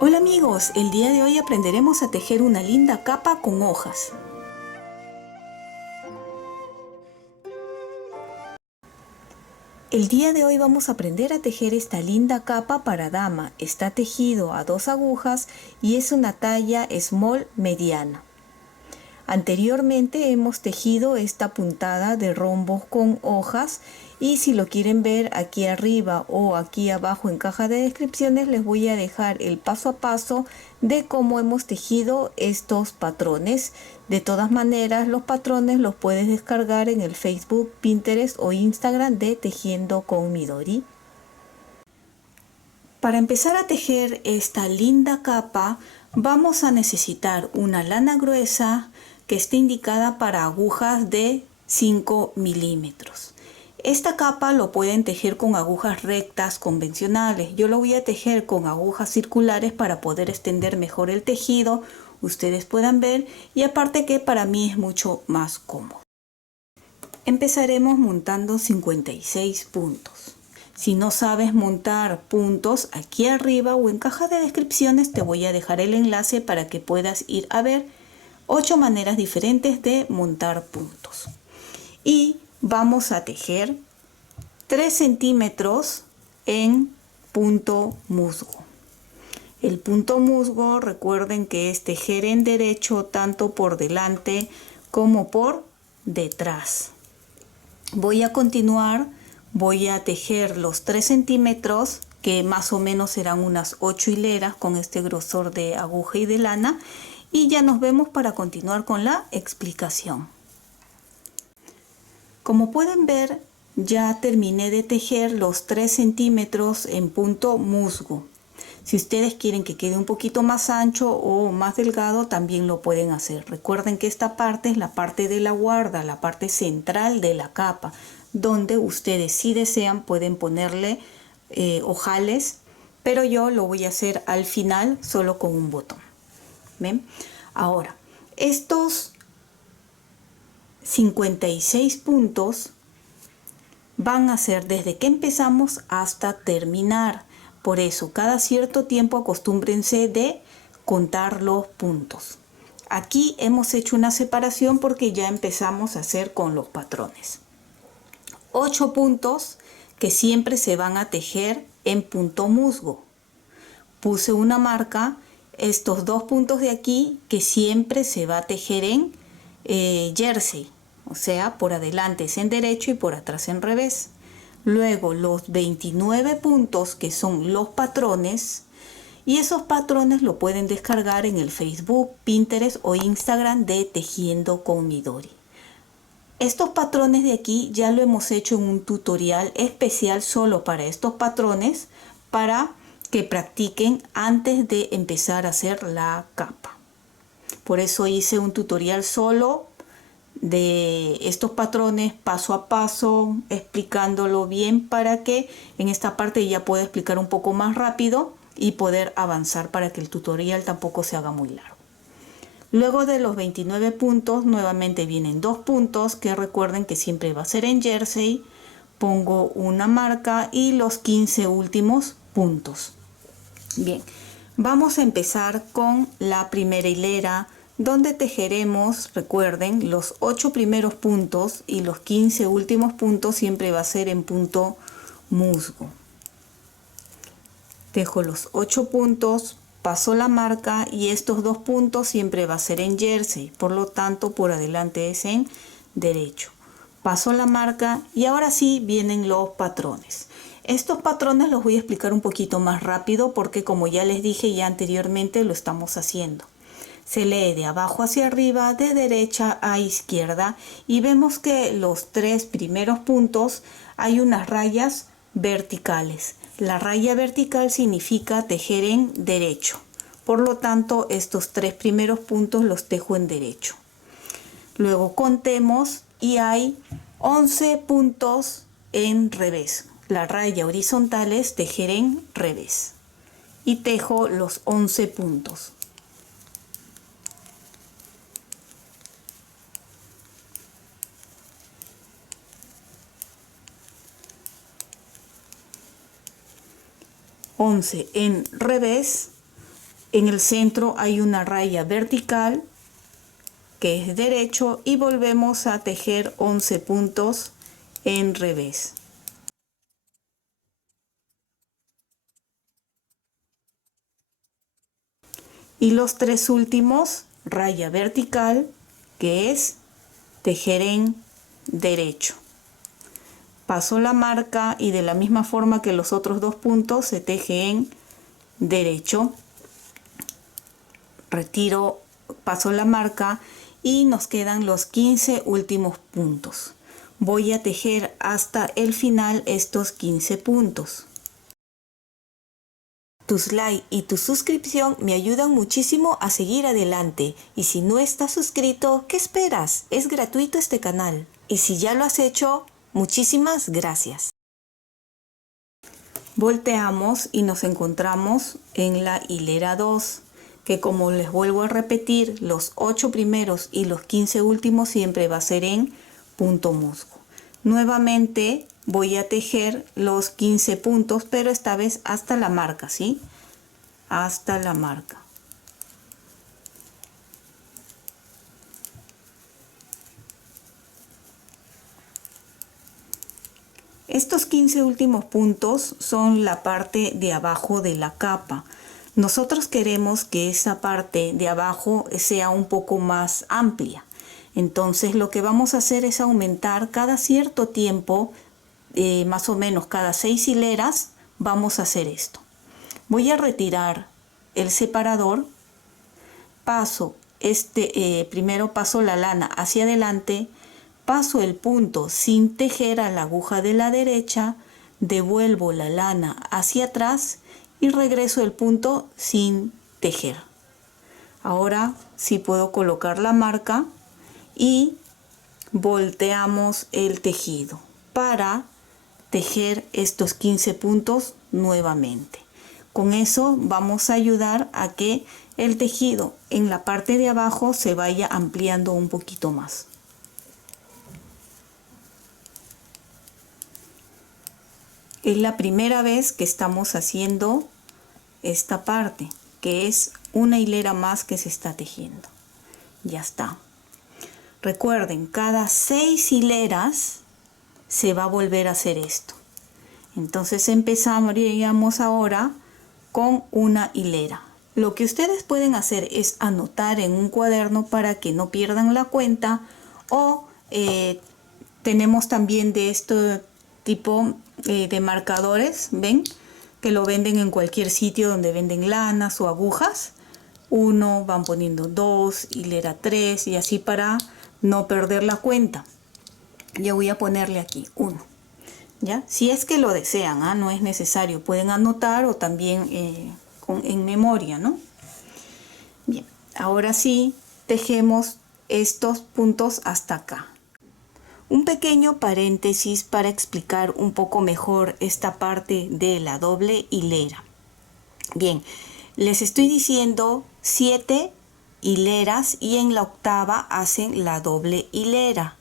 Hola amigos, el día de hoy aprenderemos a tejer una linda capa con hojas. El día de hoy vamos a aprender a tejer esta linda capa para dama. Está tejido a 2 agujas y es una talla small mediana. Anteriormente hemos tejido esta puntada de rombos con hojas y si lo quieren ver aquí arriba o aquí abajo en caja de descripciones les voy a dejar el paso a paso de cómo hemos tejido estos patrones. De todas maneras, los patrones los puedes descargar en el Facebook, Pinterest o Instagram de Tejiendo con Midori. Para empezar a tejer esta linda capa vamos a necesitar una lana gruesa que esté indicada para agujas de 5 milímetros. Esta capa lo pueden tejer con agujas rectas convencionales. Yo lo voy a tejer con agujas circulares para poder extender mejor el tejido. Ustedes puedan ver y aparte que para mí es mucho más cómodo. Empezaremos montando 56 puntos. Si no sabes montar puntos, aquí arriba o en caja de descripciones te voy a dejar el enlace para que puedas ir a ver 8 maneras diferentes de montar puntos. Y vamos a tejer 3 centímetros en punto musgo. El punto musgo, recuerden que es tejer en derecho tanto por delante como por detrás. Voy a continuar. Voy a tejer los 3 centímetros, que más o menos serán unas 8 hileras con este grosor de aguja y de lana. Y ya nos vemos para continuar con la explicación. Como pueden ver, ya terminé de tejer los 3 centímetros en punto musgo. Si ustedes quieren que quede un poquito más ancho o más delgado, también lo pueden hacer. Recuerden que esta parte es la parte de la guarda, la parte central de la capa, donde ustedes si desean pueden ponerle ojales, pero yo lo voy a hacer al final solo con un botón. ¿Ven? Ahora, estos 56 puntos van a ser desde que empezamos hasta terminar. Por eso, cada cierto tiempo acostúmbrense de contar los puntos. Aquí hemos hecho una separación porque ya empezamos a hacer con los patrones. 8 puntos que siempre se van a tejer en punto musgo. Puse una marca, estos 2 puntos de aquí que siempre se va a tejer en jersey. O sea, por adelante es en derecho y por atrás en revés. Luego los 29 puntos que son los patrones. Y esos patrones lo pueden descargar en el Facebook, Pinterest o Instagram de Tejiendo con Midori. Estos patrones de aquí ya lo hemos hecho en un tutorial especial solo para estos patrones para que practiquen antes de empezar a hacer la capa. Por eso hice un tutorial solo de estos patrones paso a paso, explicándolo bien para que en esta parte ya pueda explicar un poco más rápido y poder avanzar para que el tutorial tampoco se haga muy largo. Luego de los 29 puntos nuevamente vienen 2 puntos que recuerden que siempre va a ser en jersey. Pongo una marca y los 15 últimos puntos. Bien, vamos a empezar con la primera hilera donde tejeremos, recuerden, los 8 primeros puntos y los 15 últimos puntos siempre va a ser en punto musgo. Tejo los 8 puntos, paso la marca y estos 2 puntos siempre va a ser en jersey, por lo tanto por adelante es en derecho. Paso la marca y ahora sí vienen los patrones. Estos patrones los voy a explicar un poquito más rápido porque como ya les dije ya anteriormente lo estamos haciendo. Se lee de abajo hacia arriba, de derecha a izquierda y vemos que los 3 primeros puntos hay unas rayas verticales. La raya vertical significa tejer en derecho. Por lo tanto, estos 3 primeros puntos los tejo en derecho. Luego contemos y hay 11 puntos en revés. La raya horizontal es tejer en revés. Y tejo los 11 puntos. En revés, En el centro hay una raya vertical que es derecho y volvemos a tejer 11 puntos en revés. Y los 3 últimos, raya vertical, que es tejer en derecho. Paso la marca y de la misma forma que los otros 2 puntos se teje en derecho. Retiro, paso la marca y nos quedan los 15 últimos puntos. Voy a tejer hasta el final estos 15 puntos. Tus likes y tu suscripción me ayudan muchísimo a seguir adelante. Y si no estás suscrito, ¿qué esperas? Es gratuito este canal. Y si ya lo has hecho, muchísimas gracias. Volteamos y nos encontramos en la hilera 2, que como les vuelvo a repetir, los 8 primeros y los 15 últimos siempre va a ser en punto musgo. Nuevamente voy a tejer los 15 puntos, pero esta vez hasta la marca, ¿sí? Hasta la marca. Estos 15 últimos puntos son la parte de abajo de la capa. Nosotros queremos que esa parte de abajo sea un poco más amplia. Entonces lo que vamos a hacer es aumentar cada cierto tiempo, más o menos cada 6 hileras, vamos a hacer esto. Voy a retirar el separador, paso primero paso la lana hacia adelante, paso el punto sin tejer a la aguja de la derecha, devuelvo la lana hacia atrás y regreso el punto sin tejer. Ahora sí puedo colocar la marca y volteamos el tejido para tejer estos 15 puntos nuevamente. Con eso vamos a ayudar a que el tejido en la parte de abajo se vaya ampliando un poquito más. Es la primera vez que estamos haciendo esta parte, que es una hilera más que se está tejiendo. Ya está. Recuerden, cada 6 hileras se va a volver a hacer esto. Entonces empezaríamos ahora con una hilera. Lo que ustedes pueden hacer es anotar en un cuaderno para que no pierdan la cuenta, o tenemos también de este tipo de marcadores, ven, que lo venden en cualquier sitio donde venden lanas o agujas. 1, van poniendo 2, hilera 3 y así para no perder la cuenta. Yo voy a ponerle aquí 1. ¿Ya? Si es que lo desean, no es necesario, pueden anotar o también en memoria, ¿no? Bien, ahora sí tejemos estos puntos hasta acá. Un pequeño paréntesis para explicar un poco mejor esta parte de la doble hilera. Bien, les estoy diciendo 7 hileras y en la octava hacen la doble hilera.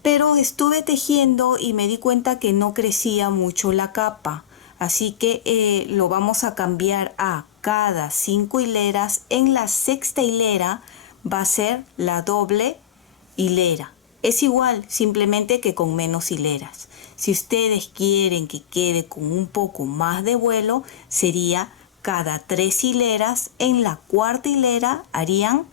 Pero estuve tejiendo y me di cuenta que no crecía mucho la capa. Así que lo vamos a cambiar a cada 5 hileras. En la sexta hilera va a ser la doble hilera. Es igual, simplemente que con menos hileras. Si ustedes quieren que quede con un poco más de vuelo, sería cada 3 hileras. En la cuarta hilera harían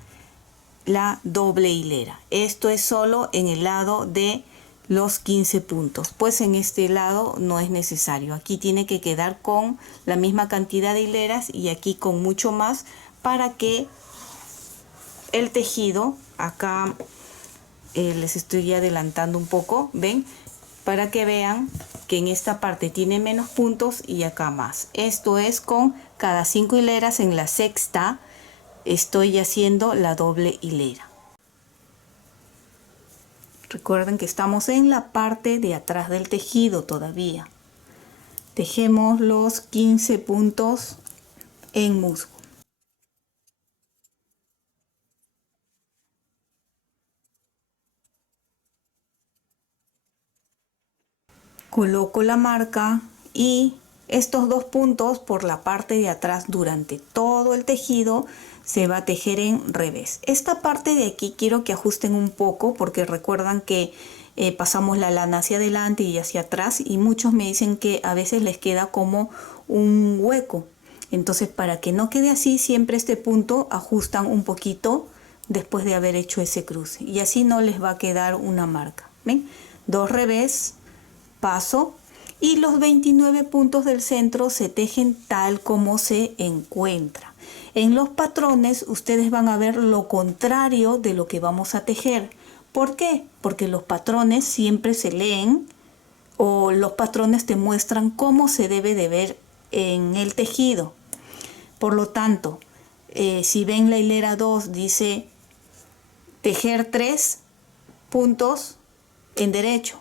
la doble hilera. Esto es solo en el lado de los 15 puntos, pues en este lado no es necesario. Aquí tiene que quedar con la misma cantidad de hileras y aquí con mucho más, para que el tejido, acá les estoy adelantando un poco, ven, para que vean que en esta parte tiene menos puntos y acá más. Esto es con cada 5 hileras. En la sexta estoy haciendo la doble hilera. Recuerden que estamos en la parte de atrás del tejido todavía. Tejemos los 15 puntos en musgo. Coloco la marca y Estos 2 puntos por la parte de atrás durante todo el tejido se va a tejer en revés. Esta parte de aquí quiero que ajusten un poco porque recuerdan que pasamos la lana hacia adelante y hacia atrás y muchos me dicen que a veces les queda como un hueco. Entonces, para que no quede así, siempre este punto ajustan un poquito después de haber hecho ese cruce y así no les va a quedar una marca. ¿Ven? 2 revés, paso y los 29 puntos del centro se tejen tal como se encuentra. En los patrones ustedes van a ver lo contrario de lo que vamos a tejer. ¿Por qué? Porque los patrones siempre se leen o los patrones te muestran cómo se debe de ver en el tejido. Por lo tanto, si ven la hilera 2 dice tejer 3 puntos en derecho.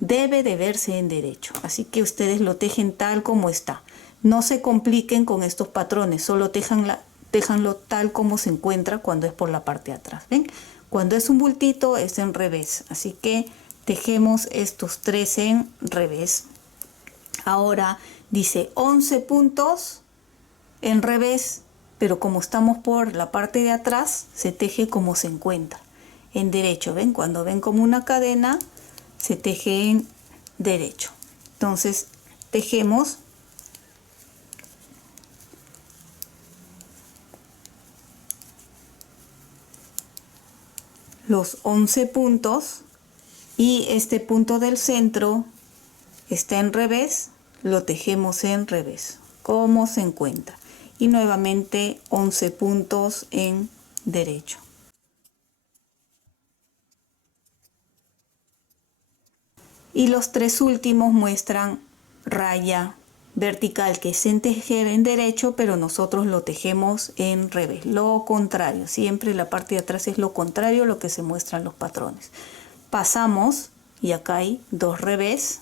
Debe de verse en derecho, así que ustedes lo tejen tal como está. No se compliquen con estos patrones, solo téjanlo tal como se encuentra cuando es por la parte de atrás. ¿Ven? Cuando es un bultito es en revés, así que tejemos estos 3 en revés. Ahora dice 11 puntos en revés, pero como estamos por la parte de atrás se teje como se encuentra en derecho. ¿Ven? Cuando ven como una cadena se teje en derecho. Entonces tejemos los 11 puntos y este punto del centro está en revés, lo tejemos en revés como se encuentra y nuevamente 11 puntos en derecho. Y los 3 últimos muestran raya vertical que es en tejer en derecho, pero nosotros lo tejemos en revés, lo contrario. Siempre la parte de atrás es lo contrario a lo que se muestran los patrones. Pasamos y acá hay 2 revés.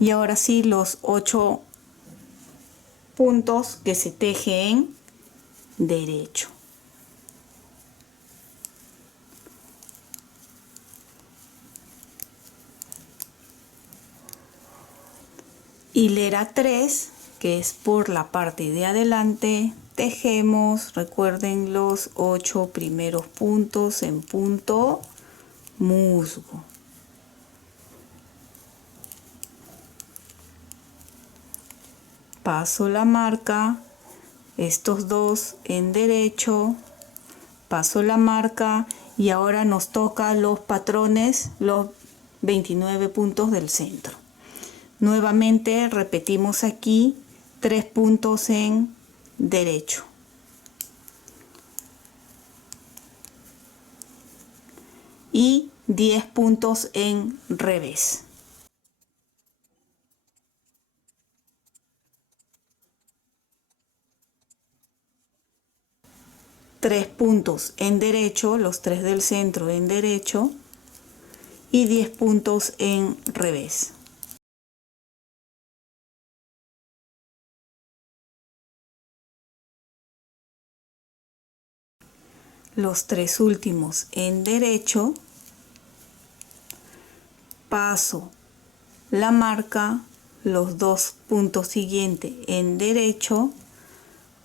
Y ahora sí los 8 puntos que se teje en derecho. Hilera 3, que es por la parte de adelante, tejemos, recuerden los 8 primeros puntos en punto musgo. Paso la marca, estos 2 en derecho, paso la marca y ahora nos toca los patrones, los 29 puntos del centro. Nuevamente repetimos aquí 3 puntos en derecho. Y 10 puntos en revés. Tres puntos en derecho, los 3 del centro en derecho y 10 puntos en revés. Los 3 últimos en derecho, paso la marca, los 2 puntos siguientes en derecho,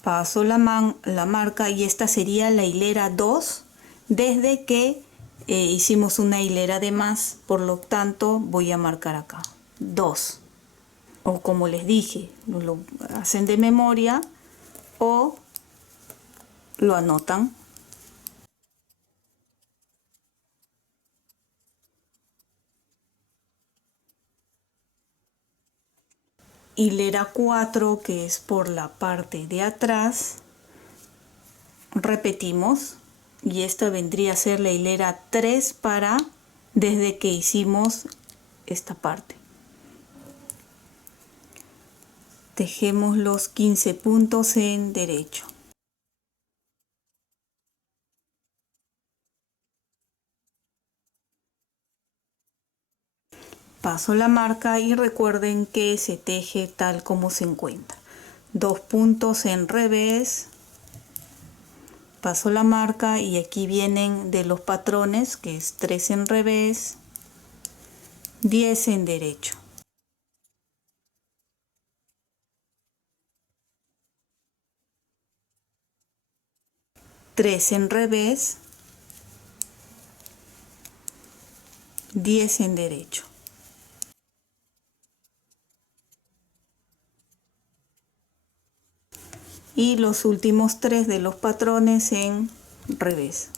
paso la marca y esta sería la hilera 2 desde que hicimos una hilera de más, por lo tanto voy a marcar acá 2, o como les dije, lo hacen de memoria o lo anotan. Hilera 4, que es por la parte de atrás, repetimos y esta vendría a ser la hilera 3 para desde que hicimos esta parte. Tejemos los 15 puntos en derecho. Paso la marca y recuerden que se teje tal como se encuentra. 2 puntos en revés, paso la marca y aquí vienen de los patrones que es 3 en revés, 10 en derecho. 3 en revés, 10 en derecho. Y los últimos 3 de los patrones en revés.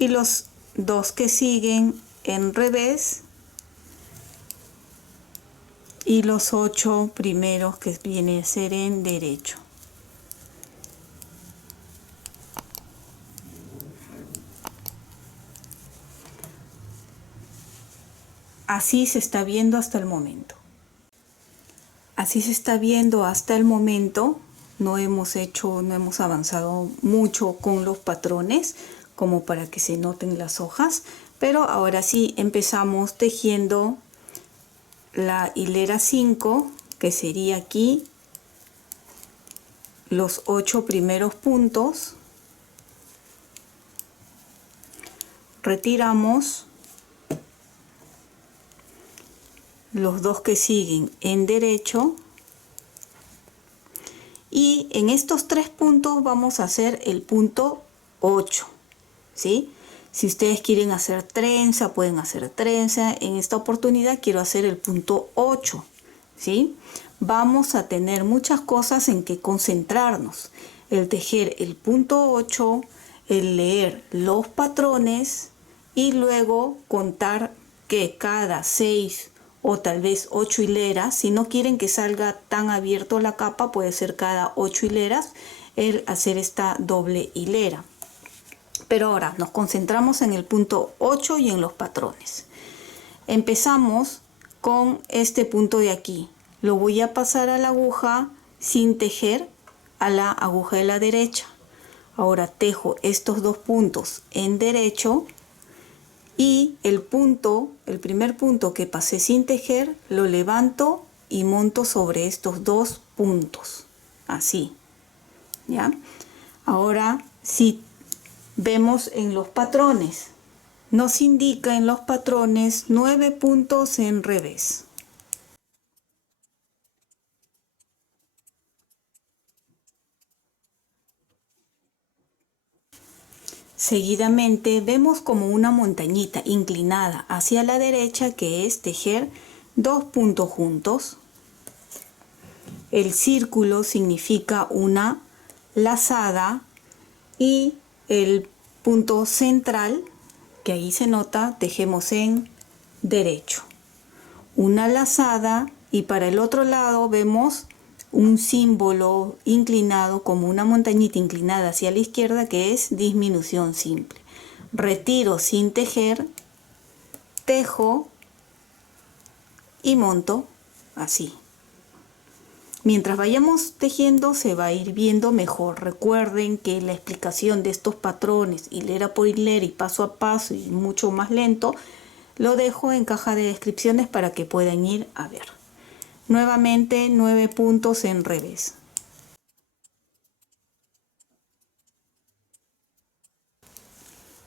Y los 2 que siguen en revés. Y los 8 primeros que vienen a ser en derecho. Así se está viendo hasta el momento. Así se está viendo hasta el momento. No hemos avanzado mucho con los patrones como para que se noten las hojas, pero ahora sí empezamos tejiendo la hilera 5, que sería aquí los 8 primeros puntos. Retiramos los 2 que siguen en derecho y en estos 3 puntos vamos a hacer el punto 8, ¿sí? Si ustedes quieren hacer trenza, pueden hacer trenza. En esta oportunidad quiero hacer el punto 8, ¿sí? Vamos a tener muchas cosas en que concentrarnos. El tejer el punto 8, el leer los patrones y luego contar que cada 6 o tal vez 8 hileras, si no quieren que salga tan abierto la capa, puede ser cada 8 hileras el hacer esta doble hilera. Pero ahora nos concentramos en el punto 8 y en los patrones. Empezamos con este punto de aquí. Lo voy a pasar a la aguja sin tejer a la aguja de la derecha. Ahora tejo estos 2 puntos en derecho y el primer punto que pasé sin tejer, lo levanto y monto sobre estos 2 puntos. Así, ¿ya? Ahora, si vemos en los patrones, nos indica en los patrones 9 puntos en revés. Seguidamente vemos como una montañita inclinada hacia la derecha, que es tejer 2 puntos juntos. El círculo significa una lazada y el punto central, que ahí se nota, tejemos en derecho. Una lazada y para el otro lado vemos un símbolo inclinado como una montañita inclinada hacia la izquierda, que es disminución simple. Retiro sin tejer, tejo y monto así. Mientras vayamos tejiendo se va a ir viendo mejor. Recuerden que la explicación de estos patrones hilera por hilera y paso a paso y mucho más lento lo dejo en caja de descripciones para que puedan ir a ver. Nuevamente 9 puntos en revés.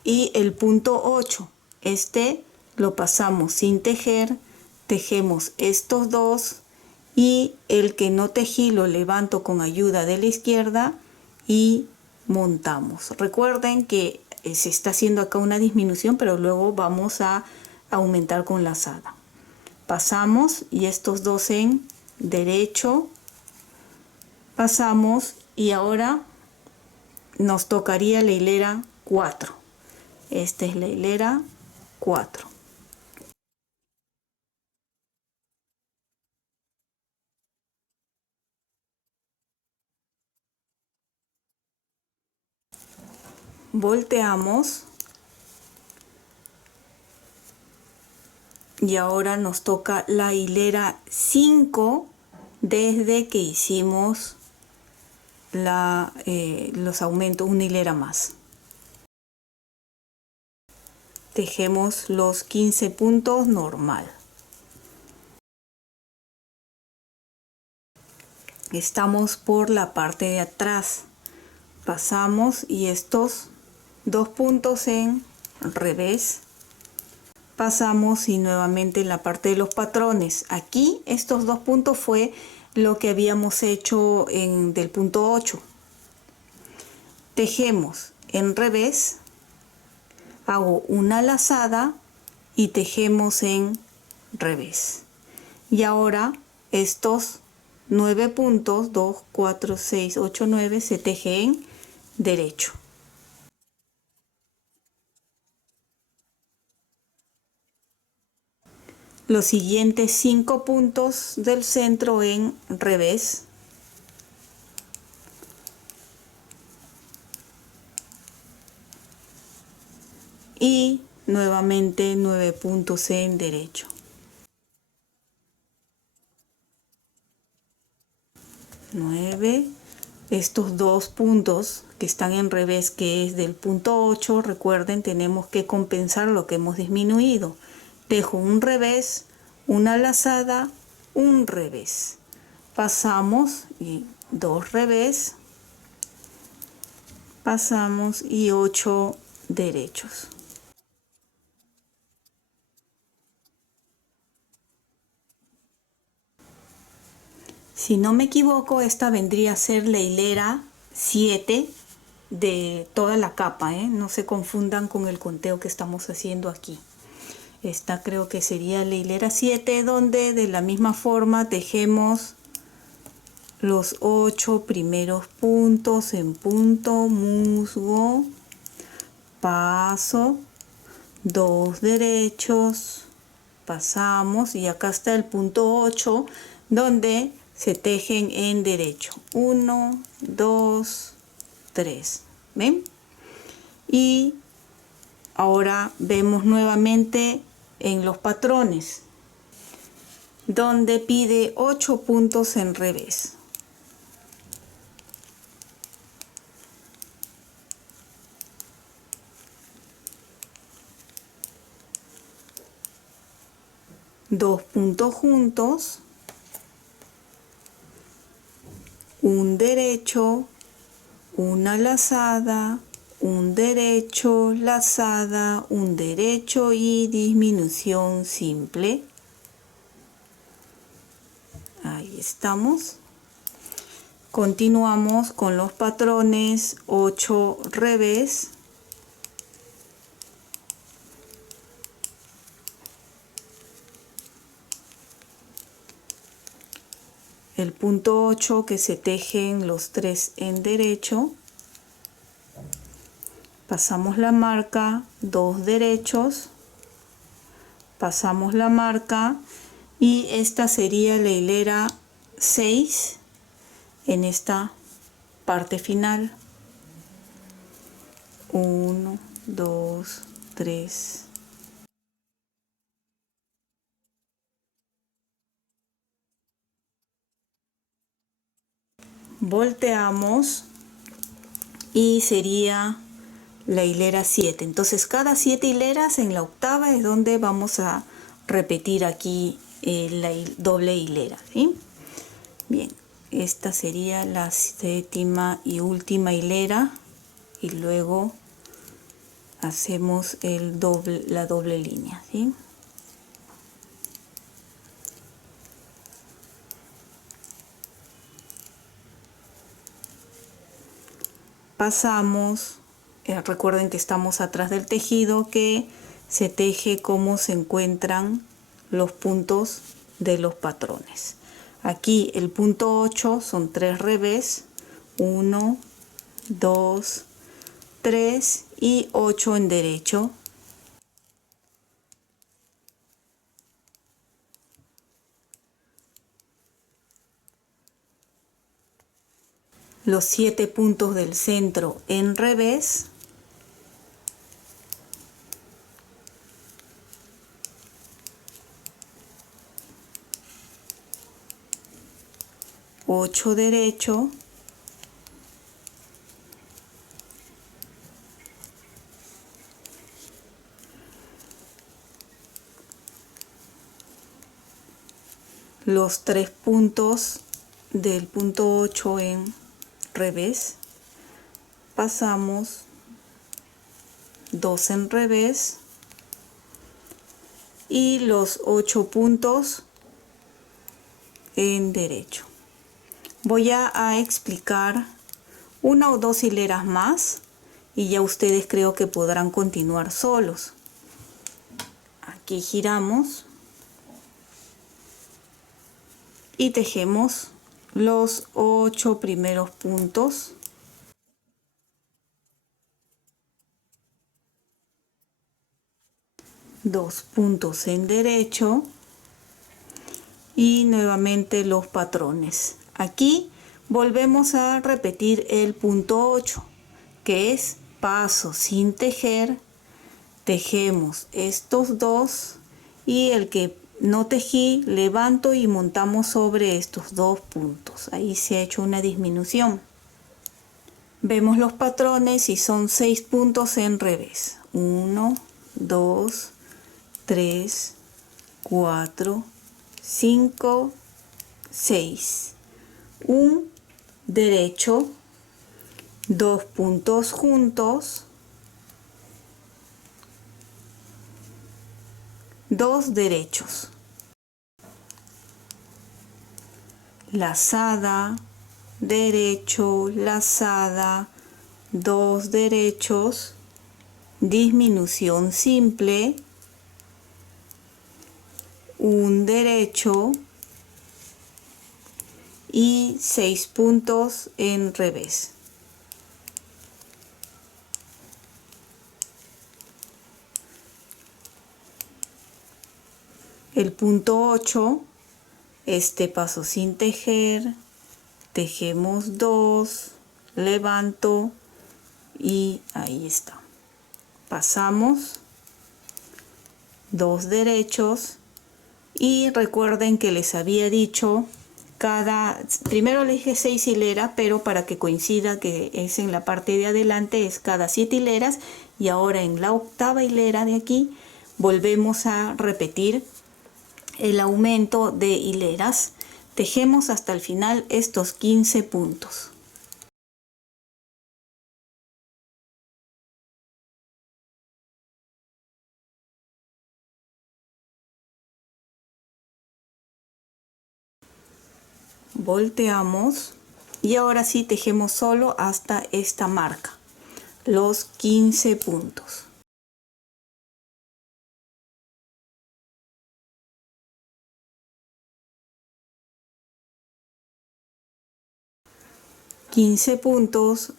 Y el punto 8, este lo pasamos sin tejer, tejemos estos 2 y el que no tejí lo levanto con ayuda de la izquierda y montamos. Recuerden que se está haciendo acá una disminución, pero luego vamos a aumentar con lazada. Pasamos y estos 2 en derecho, pasamos y ahora nos tocaría la hilera 4. Esta es la hilera 4. Volteamos y ahora nos toca la hilera 5 desde que hicimos los aumentos, una hilera más. Tejemos los 15 puntos normal. Estamos por la parte de atrás. Pasamos y estos 2 puntos en revés. Pasamos y nuevamente en la parte de los patrones. Aquí estos 2 puntos fue lo que habíamos hecho del punto 8. tejemos en revés, hago una lazada y tejemos en revés. Y ahora estos 9 puntos, 2, 4, 6, 8, 9, se teje en derecho. Los siguientes 5 puntos del centro en revés. Y nuevamente 9 puntos en derecho. Estos 2 puntos que están en revés, que es del punto 8, recuerden, tenemos que compensar lo que hemos disminuido. Tejo un revés, una lazada, un revés. Pasamos y 2 revés, pasamos y 8 derechos. Si no me equivoco, esta vendría a ser la hilera 7 de toda la capa, no se confundan con el conteo que estamos haciendo aquí. Esta creo que sería la hilera 7, donde de la misma forma tejemos los 8 primeros puntos en punto, musgo, paso, 2 derechos, pasamos y acá está el punto 8, donde se tejen en derecho. 1, 2, 3. ¿Ven? Y ahora vemos nuevamente en los patrones, donde pide 8 puntos en revés. Dos puntos juntos, un derecho, una lazada, un derecho, lazada, un derecho y disminución simple. Ahí estamos. Continuamos con los patrones 8 revés, el punto 8 que se tejen los 3 en derecho, pasamos la marca, 2 derechos, pasamos la marca y esta sería la hilera 6 en esta parte final. 1, 2, 3. Volteamos y sería la hilera 7. Entonces cada 7 hileras en la octava es donde vamos a repetir aquí la doble hilera, ¿sí? Bien, esta sería la séptima y última hilera y luego hacemos la doble línea, ¿sí? Pasamos, recuerden que estamos atrás del tejido, que se teje como se encuentran los puntos de los patrones. Aquí el punto 8 son 3 revés, 1, 2, 3 y 8 en derecho. Los 7 puntos del centro en revés. Ocho derecho. Los 3 puntos del punto 8 en revés, pasamos 2 en revés y los 8 puntos en derecho. Voy a explicar una o dos hileras más y ya ustedes creo que podrán continuar solos. Aquí giramos y tejemos los 8 primeros puntos. Dos puntos en derecho y nuevamente los patrones. Aquí volvemos a repetir el punto 8, que es paso sin tejer, tejemos estos dos y el que no tejí levanto y montamos sobre estos dos puntos. Ahí se ha hecho una disminución. Vemos los patrones y son 6 puntos en revés. 1, 2, 3, 4, 5, 6. Un derecho, dos puntos juntos, dos derechos. Lazada, derecho, lazada, dos derechos, disminución simple, un derecho y 6 puntos en revés. El punto 8, este paso sin tejer, tejemos 2, levanto y ahí está. Pasamos 2 derechos y recuerden que les había dicho primero les dije 6 hileras, pero para que coincida que es en la parte de adelante es cada 7 hileras y ahora en la octava hilera de aquí volvemos a repetir el aumento de hileras. Tejemos hasta el final estos 15 puntos. Volteamos y ahora sí tejemos solo hasta esta marca, los 15 puntos.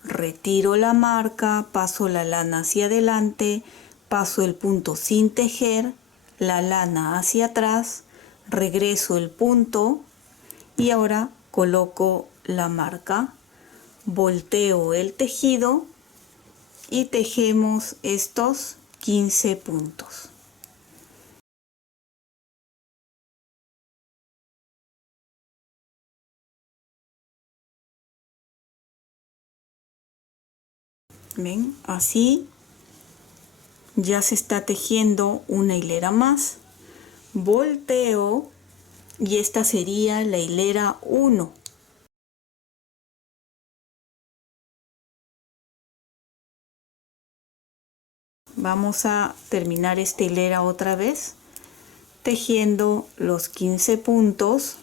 Retiro la marca, paso la lana hacia adelante, paso el punto sin tejer, la lana hacia atrás, regreso el punto y ahora coloco la marca, volteo el tejido y tejemos estos 15 puntos. ¿Ven? Así ya se está tejiendo una hilera más. Volteo y esta sería la hilera 1. Vamos a terminar esta hilera otra vez tejiendo los 15 puntos.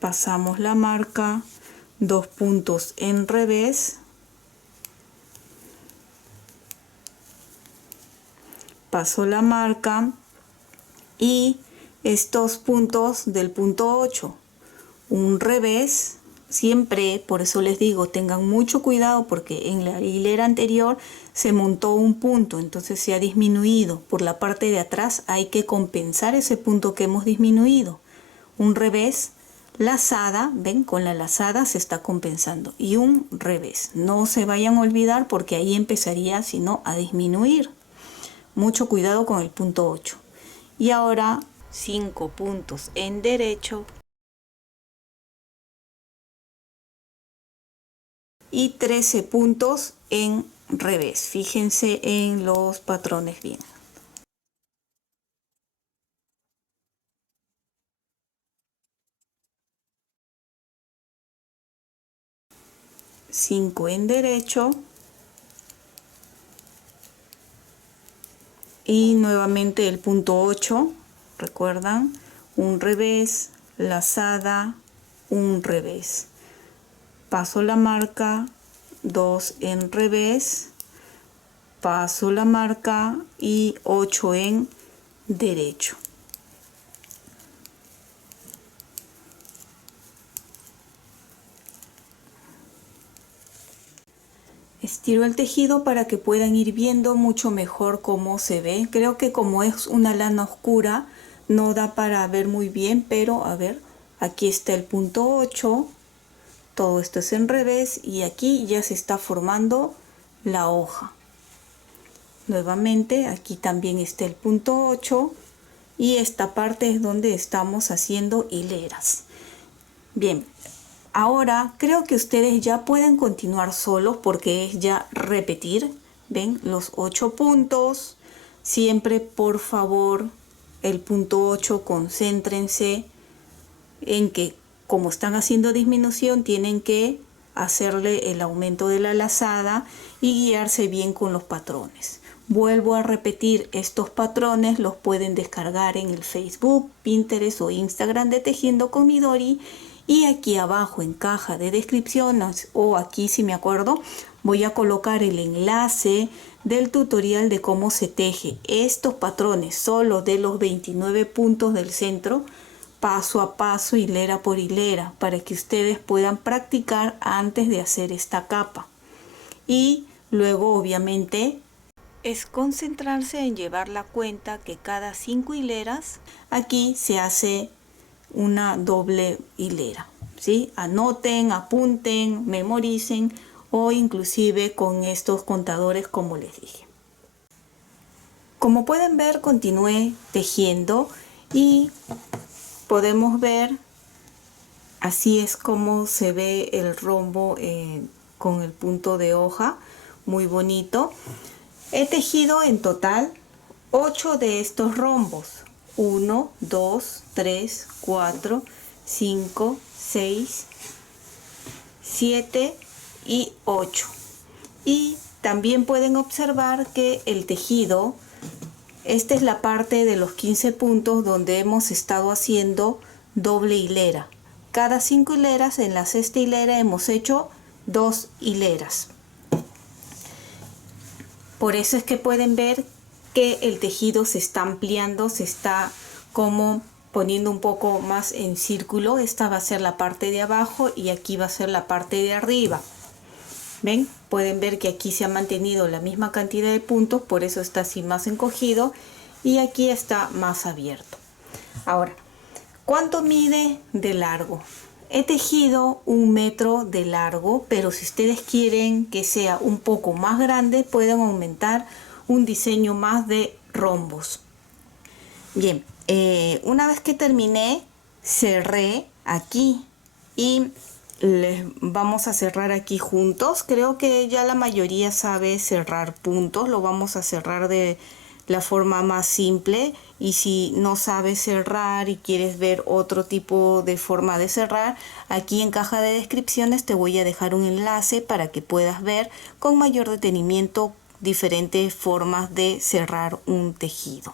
Pasamos la marca, 2 puntos en revés, paso la marca y estos puntos del punto 8, un revés, siempre, por eso les digo, tengan mucho cuidado porque en la hilera anterior se montó un punto, entonces se ha disminuido. Por la parte de atrás hay que compensar ese punto que hemos disminuido. Un revés, lazada, ven, con la lazada se está compensando y un revés. No se vayan a olvidar porque ahí empezaría, si no, a disminuir. Mucho cuidado con el punto 8. Y ahora 5 puntos en derecho y 13 puntos en revés. Fíjense en los patrones bien. 5 en derecho y nuevamente el punto 8, recuerdan, un revés, lazada, un revés. Paso la marca, 2 en revés, paso la marca y 8 en derecho. Estiro el tejido para que puedan ir viendo mucho mejor cómo se ve. Creo que como es una lana oscura no da para ver muy bien, pero a ver, aquí está el punto 8, todo esto es en revés y aquí ya se está formando la hoja. Nuevamente aquí también está el punto 8 y esta parte es donde estamos haciendo hileras. Bien, ahora creo que ustedes ya pueden continuar solos porque es ya repetir. Ven los 8 puntos. Siempre por favor el punto 8 concéntrense en que como están haciendo disminución tienen que hacerle el aumento de la lazada y guiarse bien con los patrones. Vuelvo a repetir, estos patrones los pueden descargar en el Facebook, Pinterest o Instagram de Tejiendo con Midori. Y aquí abajo en caja de descripciones o aquí si me acuerdo voy a colocar el enlace del tutorial de cómo se teje estos patrones solo de los 29 puntos del centro, paso a paso, hilera por hilera, para que ustedes puedan practicar antes de hacer esta capa. Y luego obviamente es concentrarse en llevar la cuenta que cada 5 hileras aquí se hace una doble hilera, ¿sí? Anoten, apunten, memoricen o inclusive con estos contadores como les dije. Como pueden ver, continué tejiendo y podemos ver, así es como se ve el rombo con el punto de hoja, muy bonito. He tejido en total 8 de estos rombos. 1, 2, 3, 4, 5, 6, 7 y 8. Y también pueden observar que el tejido, esta es la parte de los 15 puntos donde hemos estado haciendo doble hilera. Cada 5 hileras, en la sexta hilera hemos hecho 2 hileras. Por eso es que pueden ver que el tejido se está ampliando, se está como poniendo un poco más en círculo. Esta va a ser la parte de abajo y aquí va a ser la parte de arriba. ¿Ven? Pueden ver que aquí se ha mantenido la misma cantidad de puntos, por eso está así más encogido y aquí está más abierto. Ahora, ¿cuánto mide de largo? He tejido 1 metro de largo, pero si ustedes quieren que sea un poco más grande, pueden aumentar un diseño más de rombos. Bien, una vez que terminé, cerré aquí y les vamos a cerrar aquí juntos. Creo que ya la mayoría sabe cerrar puntos, lo vamos a cerrar de la forma más simple, y si no sabes cerrar y quieres ver otro tipo de forma de cerrar, aquí en caja de descripciones te voy a dejar un enlace para que puedas ver con mayor detenimiento diferentes formas de cerrar un tejido.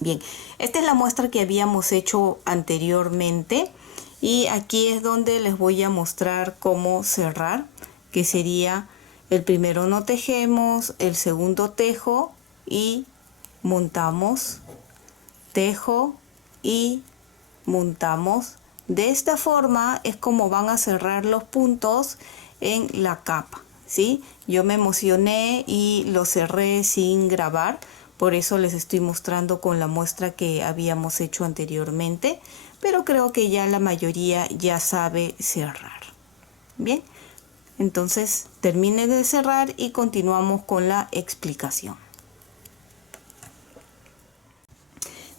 Bien, esta es la muestra que habíamos hecho anteriormente y aquí es donde les voy a mostrar cómo cerrar, que sería el primero no tejemos, el segundo tejo y montamos, tejo y montamos. De esta forma es como van a cerrar los puntos en la capa, ¿sí? Yo me emocioné y lo cerré sin grabar, por eso les estoy mostrando con la muestra que habíamos hecho anteriormente, pero creo que ya la mayoría ya sabe cerrar. Bien, entonces termine de cerrar y continuamos con la explicación.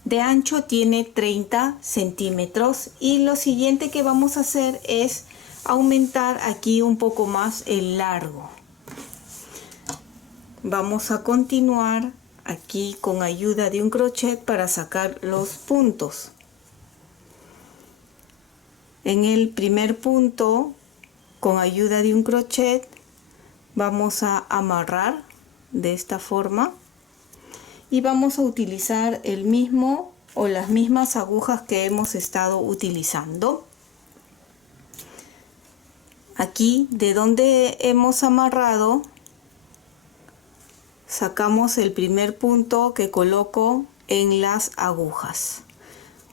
De ancho tiene 30 centímetros y lo siguiente que vamos a hacer es aumentar aquí un poco más el largo. Vamos a continuar aquí con ayuda de un crochet para sacar los puntos. En el primer punto, con ayuda de un crochet, vamos a amarrar de esta forma y vamos a utilizar el mismo o las mismas agujas que hemos estado utilizando. Aquí de donde hemos amarrado, sacamos el primer punto que coloco en las agujas.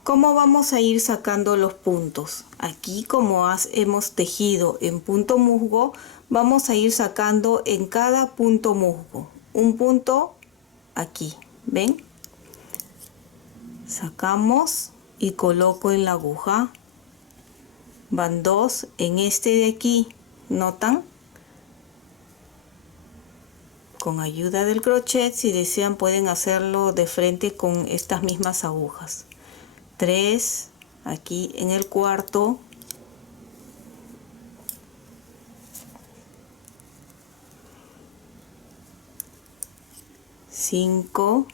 ¿Cómo vamos a ir sacando los puntos? Aquí, como hemos tejido en punto musgo, vamos a ir sacando en cada punto musgo un punto aquí, ¿ven? Sacamos y coloco en la aguja. Van 2 en este de aquí, ¿notan? Con ayuda del crochet, si desean pueden hacerlo de frente con estas mismas agujas. 3 aquí en el cuarto. 5,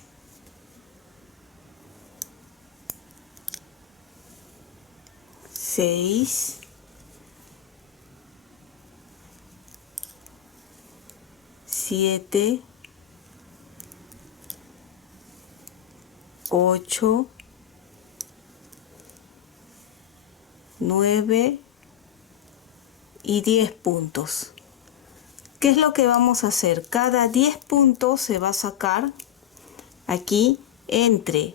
6, 7, 8, 9 y 10 puntos. ¿Qué es lo que vamos a hacer? Cada 10 puntos se va a sacar aquí entre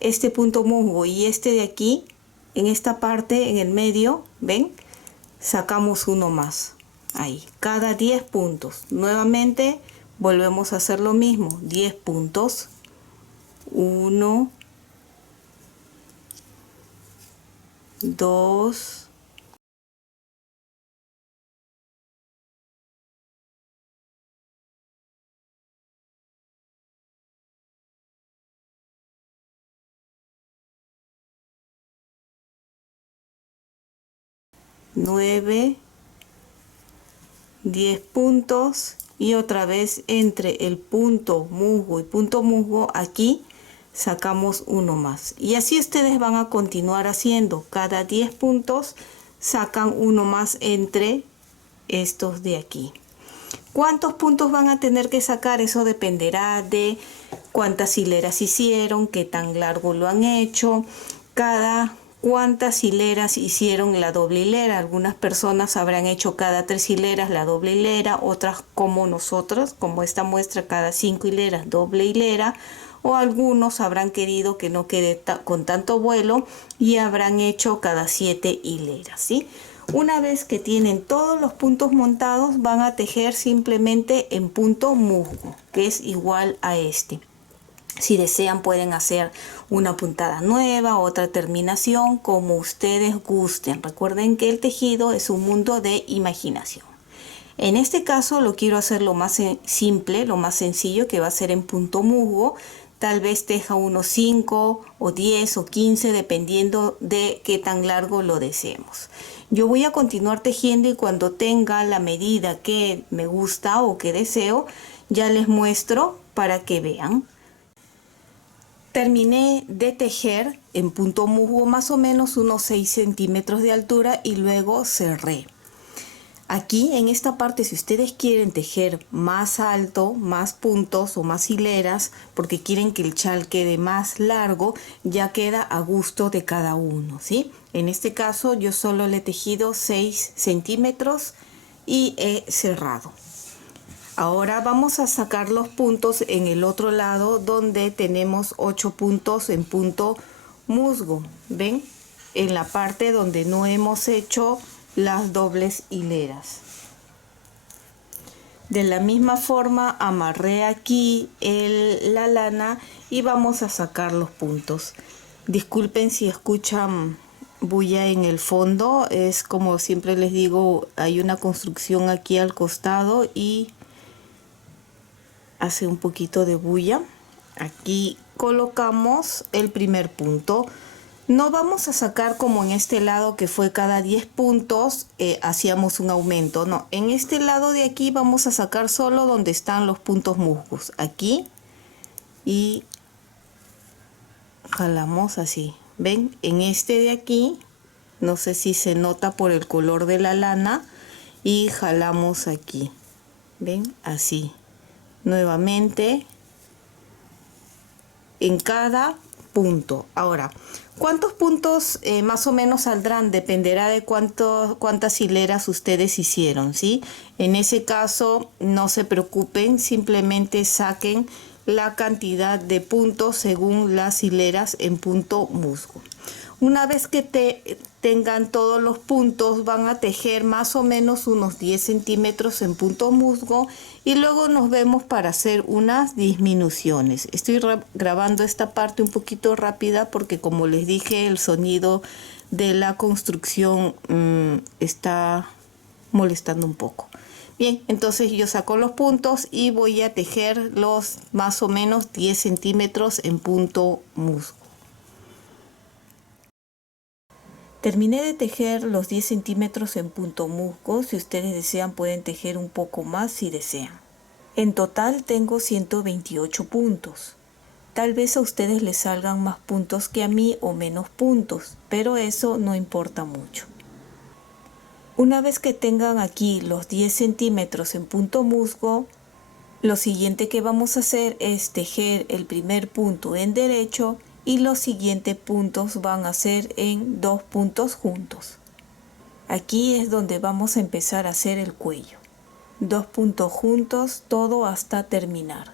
este punto musgo y este de aquí, en esta parte, en el medio, ¿ven? Sacamos uno más. Ahí, cada 10 puntos. Nuevamente volvemos a hacer lo mismo. 10 puntos. 1, 2, 9, 10 puntos y otra vez entre el punto musgo y punto musgo aquí sacamos uno más, y así ustedes van a continuar haciendo. Cada 10 puntos sacan uno más entre estos de aquí. ¿Cuántos puntos van a tener que sacar? Eso dependerá de cuántas hileras hicieron, qué tan largo lo han hecho, cuántas hileras hicieron la doble hilera. Algunas personas habrán hecho cada 3 hileras la doble hilera, otras como nosotros, como esta muestra, cada 5 hileras doble hilera, o algunos habrán querido que no quede con tanto vuelo y habrán hecho cada 7 hileras, ¿sí? Una vez que tienen todos los puntos montados, van a tejer simplemente en punto musgo, que es igual a este. Si desean pueden hacer una puntada nueva, otra terminación, como ustedes gusten. Recuerden que el tejido es un mundo de imaginación. En este caso lo quiero hacer lo más simple, lo más sencillo, que va a ser en punto musgo. Tal vez teja unos 5 o 10 o 15 dependiendo de qué tan largo lo deseemos. Yo voy a continuar tejiendo y cuando tenga la medida que me gusta o que deseo, ya les muestro para que vean. Terminé de tejer en punto musgo más o menos unos 6 centímetros de altura y luego cerré. Aquí en esta parte, si ustedes quieren tejer más alto, más puntos o más hileras, porque quieren que el chal quede más largo, ya queda a gusto de cada uno, ¿sí? En este caso yo solo le he tejido 6 centímetros y he cerrado. Ahora vamos a sacar los puntos en el otro lado donde tenemos 8 puntos en punto musgo. ¿Ven? En la parte donde no hemos hecho las dobles hileras. De la misma forma amarré aquí la lana y vamos a sacar los puntos. Disculpen si escuchan bulla en el fondo, es como siempre les digo, hay una construcción aquí al costado y hace un poquito de bulla. Aquí colocamos el primer punto. No vamos a sacar como en este lado que fue cada 10 puntos hacíamos un aumento, no, en este lado de aquí vamos a sacar solo donde están los puntos musgos, aquí, y jalamos así, ven, en este de aquí, no sé si se nota por el color de la lana, y jalamos aquí, ven, así, nuevamente en cada punto. Ahora, ¿cuántos puntos más o menos saldrán? Dependerá de cuántas hileras ustedes hicieron, ¿sí? En ese caso, no se preocupen, simplemente saquen la cantidad de puntos según las hileras en punto musgo. Una vez que tengan todos los puntos, van a tejer más o menos unos 10 centímetros en punto musgo y luego nos vemos para hacer unas disminuciones. Estoy grabando esta parte un poquito rápida porque, como les dije, el sonido de la construcción está molestando un poco. Bien, entonces yo saco los puntos y voy a tejer los más o menos 10 centímetros en punto musgo. Terminé de tejer los 10 centímetros en punto musgo. Si ustedes desean pueden tejer un poco más si desean. En total tengo 128 puntos. Tal vez a ustedes les salgan más puntos que a mí o menos puntos, pero eso no importa mucho. Una vez que tengan aquí los 10 centímetros en punto musgo, lo siguiente que vamos a hacer es tejer el primer punto en derecho y los siguientes puntos van a ser en 2 puntos juntos. Aquí es donde vamos a empezar a hacer el cuello. 2 puntos juntos, todo hasta terminar.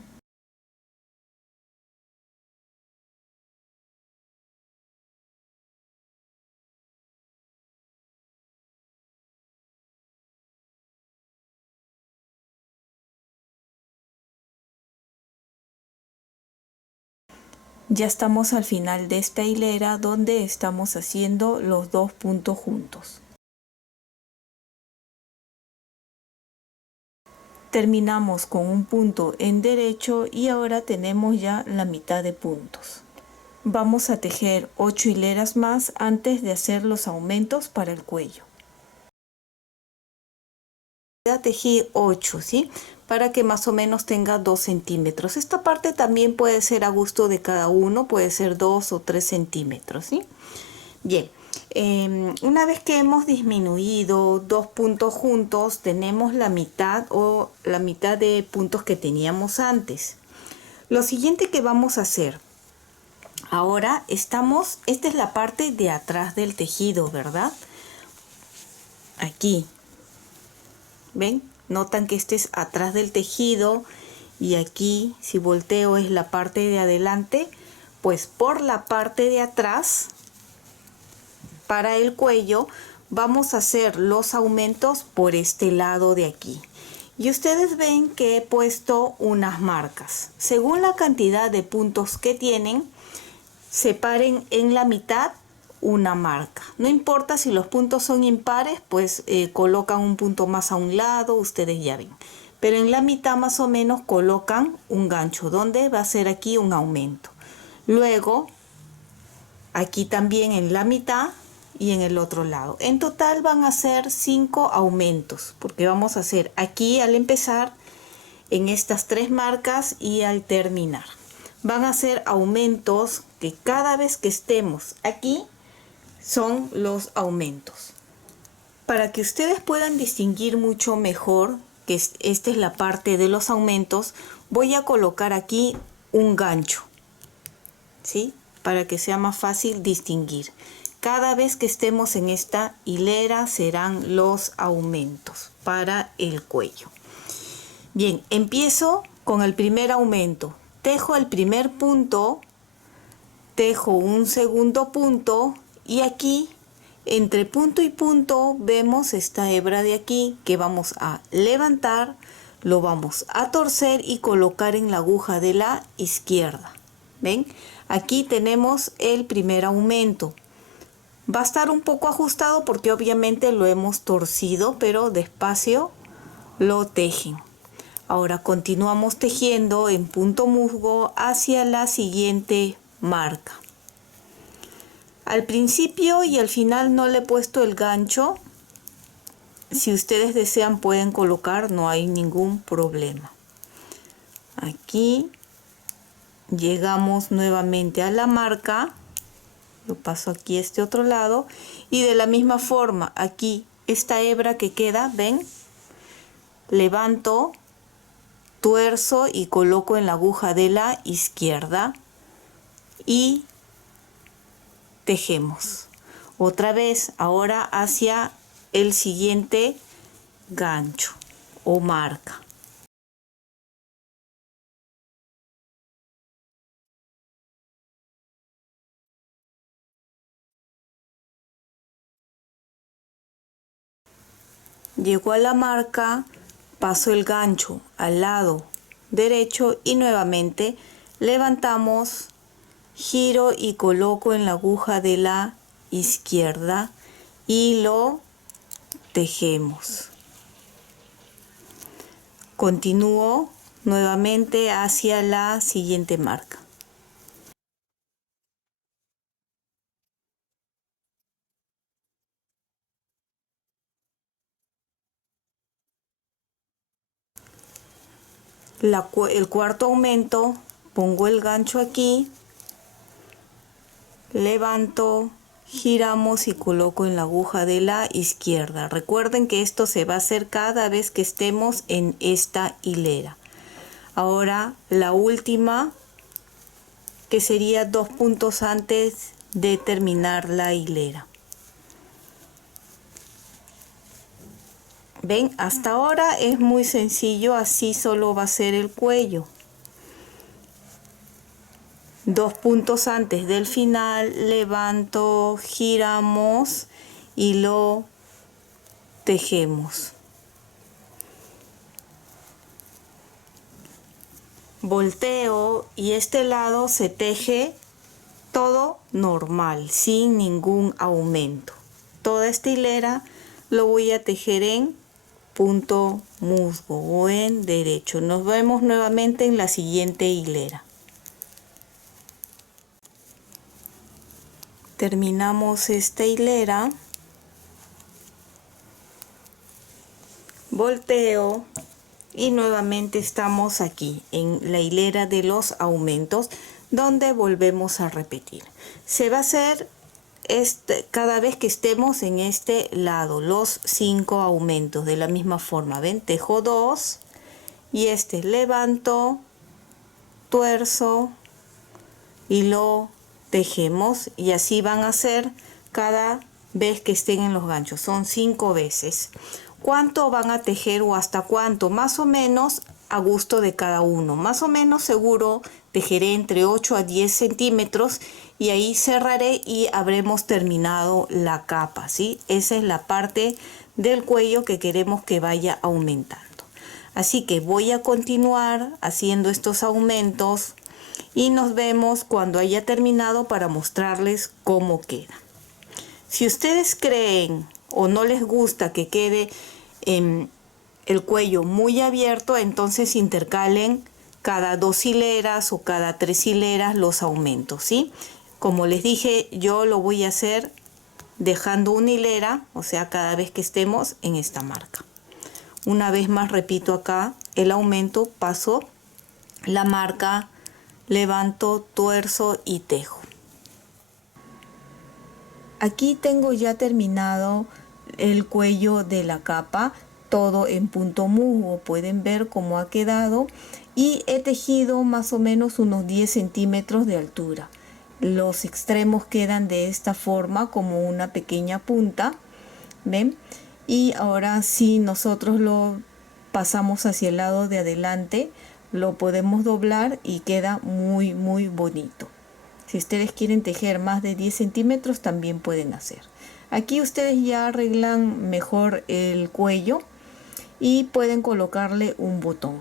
Ya estamos al final de esta hilera donde estamos haciendo los 2 puntos juntos. Terminamos con un punto en derecho y ahora tenemos ya la mitad de puntos. Vamos a tejer 8 hileras más antes de hacer los aumentos para el cuello. Ya tejí 8, ¿sí? Para que más o menos tenga 2 centímetros. Esta parte también puede ser a gusto de cada uno, puede ser 2 o 3 centímetros, ¿sí? Bien, una vez que hemos disminuido 2 puntos juntos, tenemos la mitad o la mitad de puntos que teníamos antes. Lo siguiente que vamos a hacer, ahora esta es la parte de atrás del tejido, ¿verdad? Aquí. ¿Ven? Notan que este es atrás del tejido y aquí, si volteo, es la parte de adelante. Pues por la parte de atrás, para el cuello, vamos a hacer los aumentos por este lado de aquí. Y ustedes ven que he puesto unas marcas. Según la cantidad de puntos que tienen, separen en la mitad una marca. No importa si los puntos son impares, pues colocan un punto más a un lado, ustedes ya ven. Pero en la mitad más o menos colocan un gancho, donde va a ser aquí un aumento. Luego, aquí también en la mitad y en el otro lado. En total van a ser 5 aumentos, porque vamos a hacer aquí al empezar, en estas 3 marcas y al terminar. Van a ser aumentos que cada vez que estemos aquí, son los aumentos. Para que ustedes puedan distinguir mucho mejor que esta es la parte de los aumentos, voy a colocar aquí un gancho, ¿sí? Para que sea más fácil distinguir. Cada vez que estemos en esta hilera serán los aumentos para el cuello. Bien, empiezo con el primer aumento. Tejo el primer punto, tejo un segundo punto. Y aquí, entre punto y punto, vemos esta hebra de aquí que vamos a levantar, lo vamos a torcer y colocar en la aguja de la izquierda. ¿Ven? Aquí tenemos el primer aumento. Va a estar un poco ajustado porque obviamente lo hemos torcido, pero despacio lo tejen. Ahora continuamos tejiendo en punto musgo hacia la siguiente marca. Al principio y al final no le he puesto el gancho. Si ustedes desean pueden colocar, no hay ningún problema. Aquí llegamos nuevamente a la marca. Lo paso aquí a este otro lado. Y de la misma forma, aquí esta hebra que queda, ¿ven? Levanto, tuerzo y coloco en la aguja de la izquierda. Y tejemos. Otra vez, ahora hacia el siguiente gancho o marca. Llego a la marca, paso el gancho al lado derecho y nuevamente levantamos, giro y coloco en la aguja de la izquierda y lo tejemos. Continúo nuevamente hacia la siguiente marca. El cuarto aumento, pongo el gancho aquí, levanto, giramos y coloco en la aguja de la izquierda. Recuerden que esto se va a hacer cada vez que estemos en esta hilera. Ahora la última, que sería 2 puntos antes de terminar la hilera. Ven, hasta ahora es muy sencillo, así solo va a ser el cuello. 2 puntos antes del final, levanto, giramos y lo tejemos. Volteo y este lado se teje todo normal, sin ningún aumento. Toda esta hilera lo voy a tejer en punto musgo o en derecho. Nos vemos nuevamente en la siguiente hilera. Terminamos esta hilera, volteo y nuevamente estamos aquí en la hilera de los aumentos, donde volvemos a repetir. Se va a hacer cada vez que estemos en este lado los 5 aumentos de la misma forma. Ven, tejo 2 y levanto, tuerzo y lo tejemos, y así van a ser cada vez que estén en los ganchos. Son 5 veces. ¿Cuánto van a tejer o hasta cuánto? Más o menos a gusto de cada uno. Más o menos seguro tejeré entre 8 a 10 centímetros y ahí cerraré y habremos terminado la capa, ¿sí? Esa es la parte del cuello que queremos que vaya aumentando. Así que voy a continuar haciendo estos aumentos y nos vemos cuando haya terminado para mostrarles cómo queda. Si ustedes creen o no les gusta que quede el cuello muy abierto, entonces intercalen cada 2 hileras o cada 3 hileras los aumentos, ¿sí? Como les dije, yo lo voy a hacer dejando una hilera, o sea, cada vez que estemos en esta marca. Una vez más repito acá el aumento, paso la marca, levanto, tuerzo y tejo. Aquí tengo ya terminado el cuello de la capa, todo en punto musgo. Pueden ver cómo ha quedado y he tejido más o menos unos 10 centímetros de altura. Los extremos quedan de esta forma, como una pequeña punta, ¿ven? Y ahora si nosotros lo pasamos hacia el lado de adelante, lo podemos doblar y queda muy bonito. Si ustedes quieren tejer más de 10 centímetros también pueden hacer. Aquí ustedes ya arreglan mejor el cuello y pueden colocarle un botón.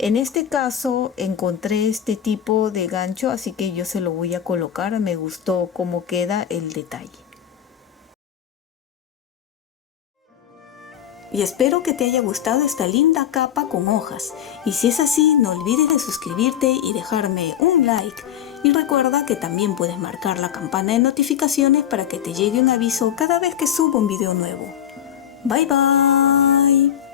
En este caso encontré este tipo de gancho, así que yo se lo voy a colocar. Me gustó cómo queda el detalle. Y espero que te haya gustado esta linda capa con hojas. Y si es así, no olvides de suscribirte y dejarme un like. Y recuerda que también puedes marcar la campana de notificaciones para que te llegue un aviso cada vez que suba un video nuevo. Bye bye.